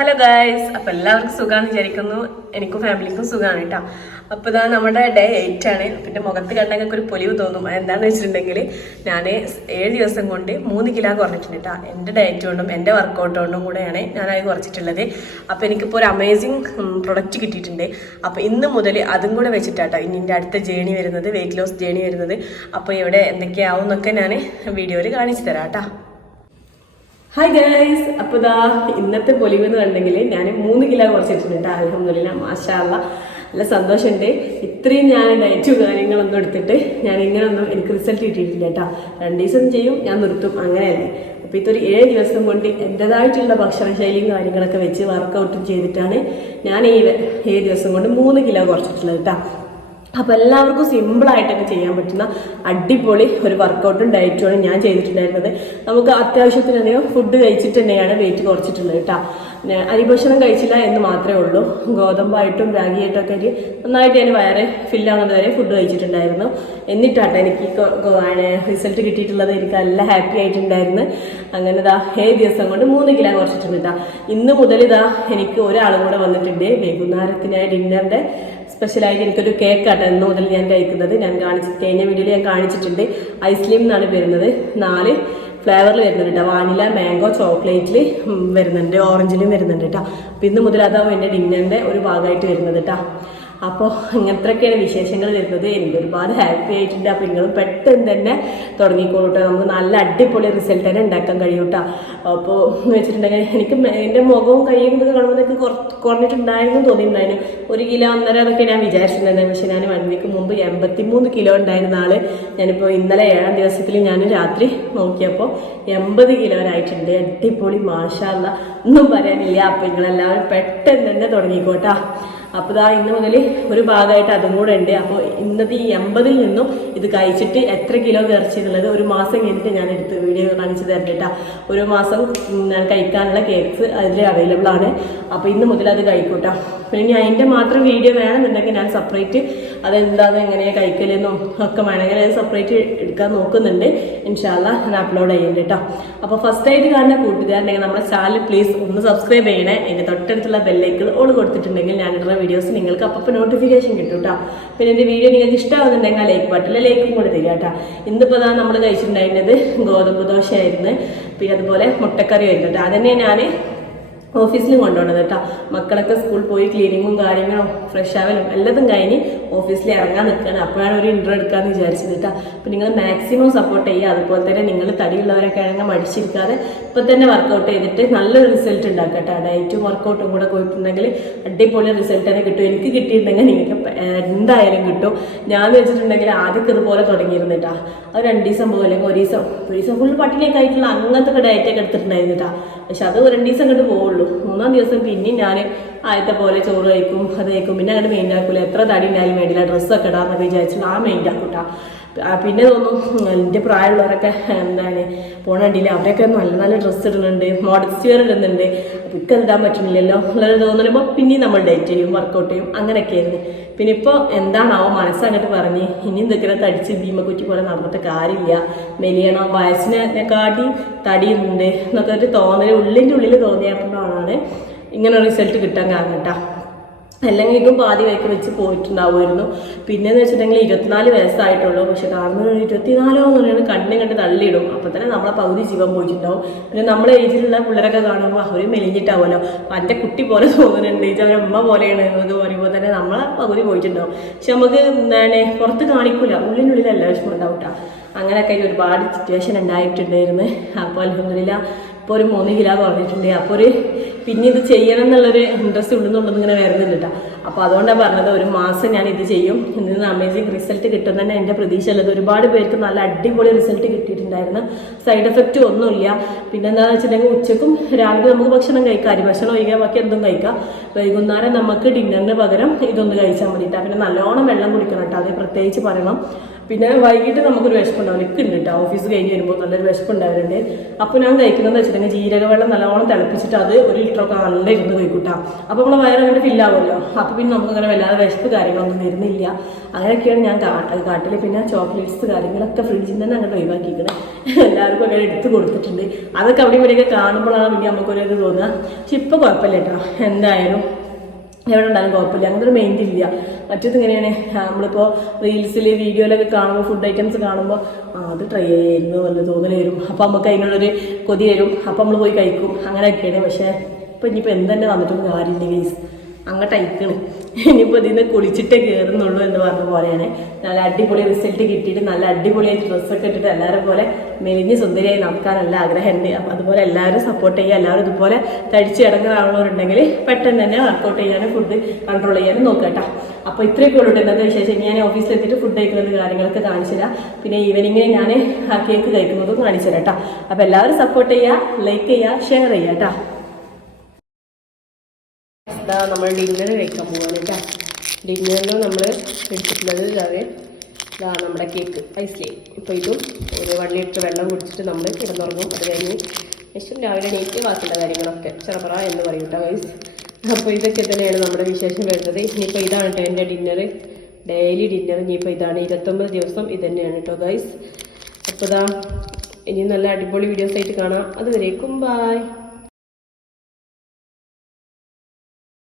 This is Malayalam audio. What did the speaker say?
ഹലോ ഗായ്സ് അപ്പൊ എല്ലാവർക്കും സുഖമാണ് വിചാരിക്കുന്നു. എനിക്കും ഫാമിലിക്കും സുഖമാണ് കേട്ടോ അപ്പോൾ ഇതാ നമ്മുടെ ഡേ എയ്റ്റ് ആണ്. പിന്നെ മുഖത്ത് കണ്ടെങ്കിൽ ഒരു പൊലിവ് തോന്നും. എന്താണെന്ന് വെച്ചിട്ടുണ്ടെങ്കിൽ ഞാൻ ഏഴ് ദിവസം കൊണ്ട് മൂന്ന് കിലോ കുറഞ്ഞിട്ടുണ്ട് കേട്ടോ എന്റെ ഡയറ്റ് കൊണ്ടും എന്റെ വർക്കൗട്ട് കൊണ്ടും കൂടെയാണ് ഞാനത് കുറച്ചിട്ടുള്ളത്. അപ്പോൾ എനിക്കിപ്പോൾ ഒരു അമേസിങ് പ്രൊഡക്റ്റ് കിട്ടിയിട്ടുണ്ട്. അപ്പോൾ ഇന്ന് മുതൽ അതും കൂടെ വെച്ചിട്ടാട്ടോ ഇനി എന്റെ അടുത്ത ജേണി വരുന്നത് വെയിറ്റ് ലോസ് ജേണി വരുന്നത്. അപ്പോൾ ഇവിടെ എന്തൊക്കെയാവും എന്നൊക്കെ ഞാൻ വീഡിയോയിൽ കാണിച്ചു തരാം കേട്ടോ ഹായ് ഗൈസ് അപ്പോൾ ഇതാ ഇന്നത്തെ പൊലിവ് എന്ന് കണ്ടെങ്കിൽ ഞാൻ മൂന്ന് കിലോ കുറച്ചിട്ടുണ്ട് അലഹമില്ല മാഷാല്ല നല്ല സന്തോഷമുണ്ട്. ഇത്രയും ഞാൻ ഡയറ്റും കാര്യങ്ങളൊന്നും എടുത്തിട്ട് ഞാൻ ഇങ്ങനെയൊന്നും എനിക്ക് റിസൾട്ട് കിട്ടിയിട്ടില്ല കേട്ടോ. രണ്ട് ദിവസം ചെയ്യും ഞാൻ നിർത്തും. അങ്ങനെയല്ലേ? അപ്പോൾ ഇതൊരു ഏഴ് ദിവസം കൊണ്ട് എന്റെതായിട്ടുള്ള ഭക്ഷണശൈലിയും കാര്യങ്ങളൊക്കെ വെച്ച് വർക്കൗട്ടും ചെയ്തിട്ടാണ് ഞാൻ ഈ ഏഴ് ദിവസം കൊണ്ട് മൂന്ന് കിലോ കുറച്ചിട്ടുള്ളത് കേട്ടോ. അപ്പോൾ എല്ലാവർക്കും സിമ്പിളായിട്ട് തന്നെ ചെയ്യാൻ പറ്റുന്ന അടിപൊളി ഒരു വർക്കൗട്ടും ഡയറ്റുമാണ് ഞാൻ ചെയ്തിട്ടുണ്ടായിരുന്നത്. നമുക്ക് അത്യാവശ്യത്തിനധികം ഫുഡ് കഴിച്ചിട്ട് തന്നെയാണ് വെയിറ്റ് കുറച്ചിട്ടുള്ളത് കേട്ടോ. അരിഭക്ഷണം കഴിച്ചില്ല എന്ന് മാത്രമേ ഉള്ളൂ. ഗോതമ്പായിട്ടും രാഗിയായിട്ടും ഒക്കെ എനിക്ക് നന്നായിട്ട് ഞാൻ വയറ് ഫില്ലാവുന്നത് വരെ ഫുഡ് കഴിച്ചിട്ടുണ്ടായിരുന്നു. എന്നിട്ടാട്ടോ എനിക്ക് റിസൾട്ട് കിട്ടിയിട്ടുള്ളത്. എനിക്ക് നല്ല ഹാപ്പി ആയിട്ടുണ്ടായിരുന്നു. അങ്ങനെ ഇതാ ഏഴ് ദിവസം കൊണ്ട് മൂന്ന് കിലോ കുറച്ചിട്ടുണ്ട് ഇന്ന് മുതൽ ഇതാ എനിക്ക് ഒരാളും കൂടെ വന്നിട്ടുണ്ട്. വൈകുന്നേരത്തിനായി ഡിന്നറിന്റെ സ്പെഷ്യലായിട്ട് എനിക്കൊരു കേക്ക് ആട്ടോ മുതൽ ഞാൻ കഴിക്കുന്നത്. ഞാൻ കാണിച്ച് കഴിഞ്ഞ വീഡിയോയിൽ ഞാൻ കാണിച്ചിട്ടുണ്ട്. ഐസ്ക്രീം എന്നാണ് വരുന്നത്. നാല് ഫ്ലേവറിൽ വരുന്നുണ്ട് കേട്ടോ വാനില മാംഗോ ചോക്ലേറ്റിൽ വരുന്നുണ്ട്. ഓറഞ്ചിലും വരുന്നുണ്ട് കേട്ടോ അപ്പം ഇന്ന് മുതൽ അതാവും എന്റെ ഡിന്നറിന്റെ ഒരു ഭാഗമായിട്ട് വരുന്നത് കേട്ടോ അപ്പോൾ ഇങ്ങനത്തെയൊക്കെയാണ് വിശേഷങ്ങൾ വരുന്നത്. എനിക്ക് ഒരുപാട് ഹാപ്പി ആയിട്ടുണ്ട്. അപ്പോൾ നിങ്ങൾ പെട്ടെന്ന് തന്നെ തുടങ്ങിക്കോളൂ കേട്ടോ നമുക്ക് നല്ല അടിപൊളി റിസൾട്ട് തന്നെ ഉണ്ടാക്കാൻ കഴിയും കേട്ടോ അപ്പോൾ വെച്ചിട്ടുണ്ടെങ്കിൽ എനിക്ക് എന്റെ മുഖവും കൈയും ഇത് കാണുമ്പോൾ എനിക്ക് കുറഞ്ഞിട്ടുണ്ടായിരുന്നു തോന്നിയിട്ടുണ്ടായിരുന്നു. ഒരു കിലോ ഒന്നര അതൊക്കെ ഞാൻ വിചാരിച്ചിട്ടുണ്ടായിരുന്നു. പക്ഷേ ഞാൻ വൺ വീക്ക് മുമ്പ് എൺപത്തി മൂന്ന് കിലോ ഉണ്ടായിരുന്ന ആൾ ഞാനിപ്പോൾ ഇന്നലെ ഏഴാം ദിവസത്തിൽ ഞാൻ രാത്രി നോക്കിയപ്പോൾ എൺപത് കിലോ ആയിട്ടുണ്ട് അടിപൊളി മാഷാല്ല ഒന്നും പറയാനില്ല. അപ്പോൾ നിങ്ങളെല്ലാവരും പെട്ടെന്ന് തന്നെ തുടങ്ങിക്കോട്ടാ അപ്പോൾ ഇതാ ഇന്ന് മുതൽ ഒരു ഭാഗമായിട്ട് അതും കൂടെ ഉണ്ട്. അപ്പോൾ ഇന്നത്തെ ഈ എൺപതിൽ നിന്നും ഇത് കഴിച്ചിട്ട് എത്ര കിലോ കയറിച്ചു എന്നുള്ളത് ഒരു മാസം കഴിഞ്ഞിട്ട് ഞാൻ എടുത്ത് വീഡിയോ കാണിച്ചു കേട്ടോ. ഒരു മാസം കഴിക്കാനുള്ള കേക്ക്സ് അതിൽ അവൈലബിൾ ആണ്. അപ്പോൾ ഇന്ന് മുതൽ അത് കഴിക്കൂട്ടാ പിന്നെ ഇനി അതിന്റെ മാത്രം വീഡിയോ വേണമെന്നുണ്ടെങ്കിൽ ഞാൻ സെപ്പറേറ്റ് അതെന്താന്ന് എങ്ങനെയാണ് കഴിക്കലെന്നും ഒക്കെ വേണമെങ്കിൽ അത് സെപ്പറേറ്റ് എടുക്കാൻ നോക്കുന്നുണ്ട്. ഇൻഷാല്ല ഞാൻ അപ്ലോഡ് ചെയ്യുന്നുണ്ട് കേട്ടോ അപ്പോൾ ഫസ്റ്റ് ആയിട്ട് കാണുന്ന കൂട്ടുകാരുണ്ടെങ്കിൽ നമ്മുടെ ചാനൽ പ്ലീസ് ഒന്ന് സബ്സ്ക്രൈബ് ചെയ്യണേ. എന്റെ തൊട്ടടുത്തുള്ള ബെല്ലേക്ക് ഓൾ കൊടുത്തിട്ടുണ്ടെങ്കിൽ ഞാനിടുന്ന വീഡിയോസ് നിങ്ങൾക്ക് അപ്പോൾ നോട്ടിഫിക്കേഷൻ കിട്ടും കേട്ടോ പിന്നെ എന്റെ വീഡിയോ നിങ്ങൾക്ക് ഇഷ്ടമാകുന്നുണ്ടെങ്കിൽ ലൈക്ക് ബട്ടണിൽ ലൈക്കും കൂടി തരിക കേട്ടോ ഇന്നിപ്പോൾ നമ്മൾ കഴിച്ചിട്ടുണ്ടായിരുന്നത് ഗോതമ്പ് ദോശയായിരുന്നു. പിന്നെ അതുപോലെ മുട്ടക്കറി ആയിരുന്നു കേട്ടോ അതന്നെ ഞാൻ ഓഫീസിലും കൊണ്ടുപോകണത് കേട്ടോ. മക്കളൊക്കെ സ്കൂൾ പോയി ക്ലീനിങ്ങും കാര്യങ്ങളും ഫ്രഷ് ആവലും എല്ലാതും കഴിഞ്ഞ് ഓഫീസിൽ ഇറങ്ങാൻ നിൽക്കുകയാണ് അപ്പോഴാണ് ഒരു ഇൻട്രോ എടുക്കാമെന്ന് വിചാരിച്ചത് കേട്ടോ. അപ്പം നിങ്ങൾ മാക്സിമം സപ്പോർട്ട് ചെയ്യുക. അതുപോലെ തന്നെ നിങ്ങൾ തടിയുള്ളവരൊക്കെ ആണെങ്കിൽ മടിച്ചിരിക്കാതെ ഇപ്പം തന്നെ വർക്കൗട്ട് ചെയ്തിട്ട് നല്ലൊരു റിസൾട്ട് ഉണ്ടാക്കുക കേട്ടോ. ഡയറ്റും വർക്കൗട്ടും കൂടെ പോയിട്ടുണ്ടെങ്കിൽ അടിപൊളി റിസൾട്ട് തന്നെ കിട്ടും. എനിക്ക് കിട്ടിയിട്ടുണ്ടെങ്കിൽ നിങ്ങൾക്ക് എന്തായാലും കിട്ടും. ഞാൻ വെച്ചിട്ടുണ്ടെങ്കിൽ ആദ്യമൊക്കെ ഇതുപോലെ തുടങ്ങിയിരുന്നു കേട്ടോ. അത് രണ്ട് ദിവസം പോലെ അല്ലെങ്കിൽ ഒരു ദിവസം ഒരു ദിവസം ഫുൾ പട്ടിണിയൊക്കെ ആയിട്ടുള്ള അങ്ങനത്തെ ഡയറ്റൊക്കെ എടുത്തിട്ടുണ്ടായിരുന്നു കേട്ടോ. പക്ഷെ അത് രണ്ട് ദിവസം കണ്ട് പോവുള്ളൂ. മൂന്നാം ദിവസം പിന്നെയും ഞാൻ ആദ്യത്തെ പോലെ ചോറ് കഴിക്കും അത് കഴിക്കും. പിന്നെ അങ്ങനെ മെയിൻ ആക്കൂല. എത്ര തടി ഉണ്ടായാലും വേണ്ടില്ല. ഡ്രസ്സൊക്കെ ഇടാന്നൊക്കെ വിചാരിച്ചു ആ മെയിൻ ആക്കൂട്ടാ. പിന്നെ തോന്നും എന്റെ പ്രായമുള്ളവരൊക്കെ എന്താണ് പോണണ്ടില്ല അവരൊക്കെ നല്ല നല്ല ഡ്രസ്സ് ഇടുന്നുണ്ട് മോഡസ്റ്റ് വെയർ ഇടുന്നുണ്ട്. ഇതൊക്കെ ഇടാൻ പറ്റുന്നില്ലല്ലോ എന്നുള്ളത് തോന്നുമ്പോൾ പിന്നെയും നമ്മൾ ഡേറ്റ് ചെയ്യും വർക്കൗട്ട് ചെയ്യും. അങ്ങനെയൊക്കെ ആയിരുന്നു. പിന്നെ ഇപ്പോൾ എന്താണാവോ മനസ്സങ്ങോട്ട് പറഞ്ഞ്. ഇനി എന്തൊക്കെ തടിച്ച് ഭീമക്കുറ്റി പോലെ നടന്നിട്ട് കാര്യമില്ല. മെലിയണം. വയസ്സിനെക്കാട്ടി തടിയുണ്ട് എന്നൊക്കെ ഒരു തോന്നൽ ഉള്ളിന്റെ ഉള്ളിൽ തോന്നിയപ്പോഴാണ് ഇങ്ങനെ റിസൾട്ട് കിട്ടാൻ കാരണം കേട്ടോ അല്ലെങ്കിൽ ഇതും പാതി വയ്ക്ക് വെച്ച് പോയിട്ടുണ്ടാവുമായിരുന്നു. പിന്നെന്ന് വെച്ചിട്ടുണ്ടെങ്കിൽ ഇരുപത്തിനാല് വയസ്സായിട്ടുള്ളൂ. പക്ഷെ കാണുന്ന ഇരുപത്തിനാലോ എന്ന് പറയുന്നത് കണ്ണും കണ്ട് തള്ളിയിടും. അപ്പൊ തന്നെ നമ്മളെ പകുതി ജീവൻ പോയിട്ടുണ്ടാവും. പിന്നെ നമ്മളെ ഏജിലുള്ള പിള്ളേരൊക്കെ കാണുമ്പോൾ അവർ മെലിഞ്ഞിട്ടാവുമല്ലോ. അപ്പം എന്റെ കുട്ടി പോലെ തോന്നുന്നുണ്ട്. ഇത് അവരുടെ അമ്മ പോലെയാണ്. എന്നൊക്കെ പറയുമ്പോൾ തന്നെ നമ്മളെ പകുതി പോയിട്ടുണ്ടാവും. പക്ഷെ നമുക്ക് എന്താണ് പുറത്ത് കാണിക്കില്ല ഉള്ളിനുള്ളിലല്ല വിഷമം ഉണ്ടാവും കേട്ടോ അങ്ങനെയൊക്കെ ഒരുപാട് സിറ്റുവേഷൻ ഉണ്ടായിട്ടുണ്ടായിരുന്നു. അപ്പോൾ അലഹമില്ല ഇപ്പോൾ ഒരു മൂന്ന് കിലോ കുറഞ്ഞിട്ടുണ്ട്. അപ്പോൾ ഒരു പിന്നെ ഇത് ചെയ്യണം എന്നുള്ളൊരു ഇൻട്രസ്റ്റ് ഉണ്ടെന്നുള്ളത് ഇങ്ങനെ വരുന്നുണ്ട് കേട്ടോ അപ്പോൾ അതുകൊണ്ടാണ് പറഞ്ഞത് ഒരു മാസം ഞാൻ ഇത് ചെയ്യും. ഇതിൽ നിന്ന് അമേസിങ് റിസൾട്ട് കിട്ടും തന്നെ എന്റെ പ്രതീക്ഷ ഉള്ളത് ഒരുപാട് പേർക്ക് നല്ല അടിപൊളി റിസൾട്ട് കിട്ടിയിട്ടുണ്ടായിരുന്നു. സൈഡ് എഫക്റ്റ് ഒന്നുമില്ല. പിന്നെ എന്താണെന്ന് വെച്ചിട്ടുണ്ടെങ്കിൽ ഉച്ചക്കും രാവിലെ നമുക്ക് ഭക്ഷണം കഴിക്കാം. അരി ഭക്ഷണം ഒഴികെ ബാക്കി എന്തും കഴിക്കാം. വൈകുന്നേരം നമുക്ക് ഡിന്നറിന് പകരം ഇതൊന്ന് കഴിച്ചാൽ മതി. പിന്നെ നല്ലോണം വെള്ളം കുടിക്കണം കേട്ടോ അത് പ്രത്യേകിച്ച് പറയണം. പിന്നെ വൈകിട്ട് നമുക്കൊരു വിശപ്പുണ്ടാവും. എനിക്ക് ഉണ്ട് കേട്ടോ. ഓഫീസ് കഴിഞ്ഞ് വരുമ്പോൾ നല്ലൊരു വിശപ്പുണ്ടാവലുണ്ട്. അപ്പോൾ ഞാൻ കഴിക്കുന്നതെന്ന് വെച്ചിട്ടുണ്ടെങ്കിൽ ജീരക വെള്ളം നല്ലോണം തിളപ്പിച്ചിട്ട് അത് ഒരു ലിറ്ററൊക്കെ നല്ല ഇരുന്ന് കഴിക്കൂട്ടാ അപ്പോൾ നമ്മളെ വയറ് അങ്ങോട്ട് ഫില്ലാവുമല്ലോ അപ്പോൾ പിന്നെ നമുക്ക് അങ്ങനെ വല്ലാതെ വിശപ്പ് കാര്യങ്ങളൊന്നും വരുന്നില്ല. അങ്ങനെയൊക്കെയാണ് ഞാൻ കാട്ടിൽ പിന്നെ ചോക്ലേറ്റ്സ് കാര്യങ്ങളൊക്കെ ഫ്രിഡ്ജിൽ തന്നെ അങ്ങനെ ഒഴിവാക്കിയിരിക്കുന്നത് എല്ലാവർക്കും അങ്ങനെ എടുത്തു കൊടുത്തിട്ടുണ്ട്. അതൊക്കെ അവിടെ ഇവിടെയൊക്കെ കാണുമ്പോഴാണ് പിന്നെ നമുക്കൊരു ഇത് തോന്നുക. പക്ഷെ ഇപ്പോൾ കുഴപ്പമില്ല കേട്ടോ. എന്തായാലും എവിടെ ഉണ്ടായാലും കുഴപ്പമില്ല. അങ്ങനത്തെ ഒരു മൈൻഡ് ഇല്ല. മറ്റേത് ഇങ്ങനെയാണ്. നമ്മളിപ്പോൾ റീൽസിൽ വീഡിയോയിലൊക്കെ കാണുമ്പോൾ ഫുഡ് ഐറ്റംസ് കാണുമ്പോൾ അത് ട്രൈ ചെയ്യുന്നു എന്ന് തോന്നൽ വരും. അപ്പോൾ നമുക്ക് അതിനുള്ളൊരു കൊതി വരും. അപ്പോൾ നമ്മൾ പോയി കഴിക്കും. അങ്ങനെയൊക്കെയാണ്. പക്ഷേ ഇപ്പം ഇനിയിപ്പോൾ എന്തെന്നെ വന്നിട്ടും കാര്യമില്ല ഗൈസ് അങ്ങോട്ട് അയക്കണ് ഇനിയിപ്പോൾ ഇതിനെ കുളിച്ചിട്ട് കയറുന്നുള്ളൂ എന്ന് പറഞ്ഞ പോലെയാണ്. നല്ല അടിപൊളി റിസൾട്ട് കിട്ടിയിട്ട് നല്ല അടിപൊളിയായിട്ട് ഡ്രസ്സൊക്കെ ഇട്ടിട്ട് എല്ലാവരും പോലെ മെലിഞ്ഞ് സുന്ദരിയായി നടക്കാൻ നല്ല ആഗ്രഹമുണ്ട്. അപ്പം അതുപോലെ എല്ലാവരും സപ്പോർട്ട് ചെയ്യുക എല്ലാവരും ഇതുപോലെ തടിച്ച് ഇടങ്ങാറുള്ളവരുണ്ടെങ്കിൽ പെട്ടെന്ന് തന്നെ വർക്കൗട്ട് ചെയ്യാനും ഫുഡ് കൺട്രോൾ ചെയ്യാനും നോക്കുക കേട്ടോ. അപ്പോൾ ഇത്രയൊക്കെ ഉള്ളൂ ഇന്നത്തെ വിശേഷം. ഞാൻ ഓഫീസിലെത്തിയിട്ട് ഫുഡ് കഴിക്കുന്നത് കാര്യങ്ങളൊക്കെ കാണിച്ചു തരാം. പിന്നെ ഈവനിങ്ങിന് ഞാൻ ആ കേക്ക് കഴിക്കുന്നതും കാണിച്ചു തരാം കേട്ടോ. അപ്പോൾ എല്ലാവരും സപ്പോർട്ട് ചെയ്യുക ലൈക്ക് ചെയ്യുക ഷെയർ ചെയ്യുക കേട്ടോ. ഇതാ നമ്മൾ ഡിന്നർ കഴിക്കാൻ പോവാണ് കേട്ടോ ഡിന്നറിന് നമ്മൾ എടുത്തിട്ടുള്ളത് ഇതാണ് ഇതാ നമ്മുടെ കേക്ക് ഐസ്ലി ഇപ്പോൾ ഇതും ഒരു വൺ ലിറ്റർ വെള്ളം കുടിച്ചിട്ട് നമ്മൾ കിടന്നുറങ്ങും. അത് കഴിഞ്ഞ് ശേഷം രാവിലെ എണീറ്റ് ബാക്കിയുള്ള കാര്യങ്ങളൊക്കെ. ചെറുപറ എന്ന് പറയും കേട്ടോ വൈസ് അപ്പോൾ ഇതൊക്കെ തന്നെയാണ് നമ്മുടെ വിശേഷം വരുന്നത്. ഇനിയിപ്പോൾ ഇതാണ് കേട്ടോ എന്റെ ഡിന്നർ ഡെയിലി ഡിന്നർ ഇനിയിപ്പോൾ ഇതാണ് ഇരുപത്തൊമ്പത് ദിവസം ഇത് തന്നെയാണ് കേട്ടോ ഗൈസ് അപ്പോൾ ഇതാ ഇനി നല്ല അടിപൊളി വീഡിയോസ് ആയിട്ട് കാണാം. അതുവരേക്കും ബായ്